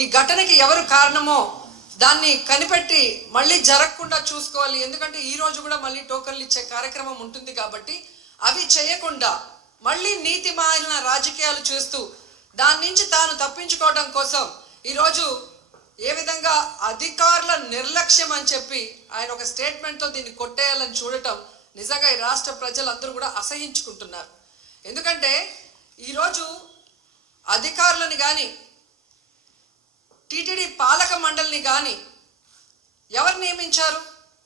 ఈ ఘటనకి ఎవరు కారణమో దాన్ని కనిపెట్టి మళ్ళీ జరగకుండా చూసుకోవాలి. ఎందుకంటే ఈ రోజు కూడా మళ్ళీ టోకన్లు ఇచ్చే కార్యక్రమం ఉంటుంది కాబట్టి అవి చేయకుండా మళ్ళీ నీతిమాలిన రాజకీయాలు చేస్తూ దాని నుంచి తాను తప్పించుకోవడం కోసం ఈరోజు ఏ విధంగా అధికారుల నిర్లక్ష్యం అని చెప్పి ఆయన ఒక స్టేట్మెంట్తో దీన్ని కొట్టేయాలని చూడటం నిజంగా ఈ రాష్ట్ర ప్రజలందరూ కూడా అసహించుకుంటున్నారు. ఎందుకంటే ఈరోజు అధికారులను కానీ టీటీడీ పాలక మండలిని కానీ ఎవరు నియమించారు?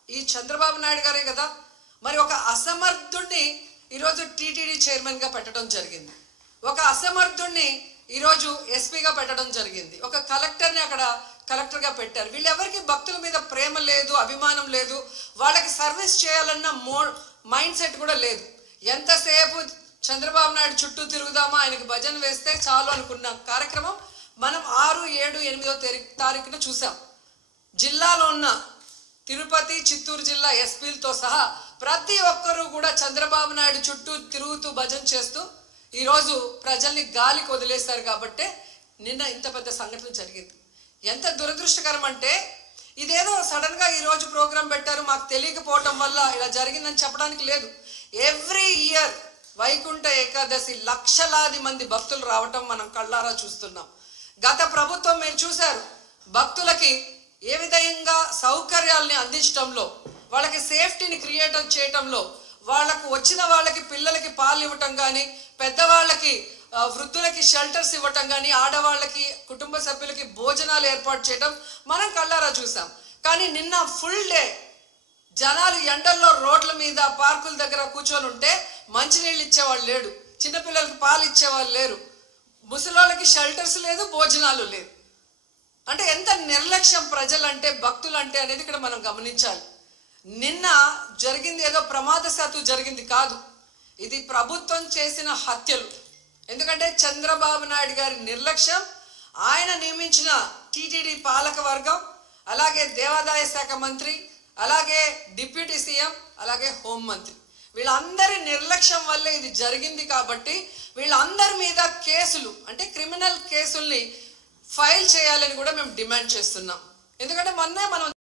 ఈ చంద్రబాబు నాయుడు గారే కదా. మరి ఒక అసమర్థుడిని ఈరోజు టీటీడీ చైర్మన్గా పెట్టడం జరిగింది, ఒక అసమర్థుడిని ఈరోజు ఎస్పీగా పెట్టడం జరిగింది, ఒక కలెక్టర్ని అక్కడ కలెక్టర్గా పెట్టారు. వీళ్ళెవరికి భక్తుల మీద ప్రేమ లేదు, అభిమానం లేదు, వాళ్ళకి సర్వీస్ చేయాలన్న మైండ్ సెట్ కూడా లేదు. ఎంతసేపు చంద్రబాబు నాయుడు చుట్టూ తిరుగుదామా, ఆయనకి భజన వేస్తే చాలు అనుకున్న కార్యక్రమం మనం 6, 7, 8వ తారీఖున చూసాం. జిల్లాలో ఉన్న తిరుపతి, చిత్తూరు జిల్లా ఎస్పీలతో సహా ప్రతి ఒక్కరూ కూడా చంద్రబాబు నాయుడు చుట్టూ తిరుగుతూ భజన చేస్తూ ఈరోజు ప్రజల్ని గాలికి వదిలేశారు. కాబట్టే నిన్న ఇంత పెద్ద సంఘటన జరిగింది. ఎంత దురదృష్టకరం అంటే ఇదేదో సడన్గా ఈరోజు ప్రోగ్రాం పెట్టారు, మాకు తెలియకపోవటం వల్ల ఇలా జరిగిందని చెప్పడానికి లేదు. ఎవ్రీ ఇయర్ వైకుంఠ ఏకాదశి లక్షలాది మంది భక్తులు రావటం మనం కళ్ళారా చూస్తున్నాం. గత ప్రభుత్వం మీరు చూశారు, భక్తులకి ఏ విధంగా సౌకర్యాలని అందించడంలో, వాళ్ళకి సేఫ్టీని క్రియేట్ చేయటంలో, వాళ్ళకు వచ్చిన వాళ్ళకి పిల్లలకి పాలు ఇవ్వటం కానీ, పెద్దవాళ్ళకి వృద్ధులకి షెల్టర్స్ ఇవ్వటం కానీ, ఆడవాళ్ళకి కుటుంబ సభ్యులకి భోజనాలు ఏర్పాటు చేయడం మనం కళ్ళారా చూసాం. కానీ నిన్న ఫుల్ డే జనాలు ఎండల్లో రోడ్ల మీద పార్కుల దగ్గర కూర్చొని ఉంటే మంచినీళ్ళు ఇచ్చేవాళ్ళు లేడు, చిన్నపిల్లలకి పాలు ఇచ్చేవాళ్ళు లేరు, ముసలోళ్ళకి షెల్టర్స్ లేదు, భోజనాలు లేదు. అంటే ఎంత నిర్లక్ష్యం ప్రజలంటే, భక్తులంటే అనేది ఇక్కడ మనం గమనించాలి. నిన్న జరిగింది ఏదో ప్రమాదశాత్తు జరిగింది కాదు, ఇది ప్రభుత్వం చేసిన హత్యలు. ఎందుకంటే చంద్రబాబు నాయుడు గారి నిర్లక్ష్యం, ఆయన నియమించిన టీటీడీ పాలక వర్గం, అలాగే దేవాదాయ శాఖ మంత్రి, అలాగే డిప్యూటీ సీఎం, అలాగే హోంమంత్రి, వీళ్ళందరి నిర్లక్ష్యం వల్లే ఇది జరిగింది. కాబట్టి వీళ్ళందరి మీద కేసులు, అంటే క్రిమినల్ కేసుల్ని ఫైల్ చేయాలని కూడా మేము డిమాండ్ చేస్తున్నాం. ఎందుకంటే మొన్నే మనం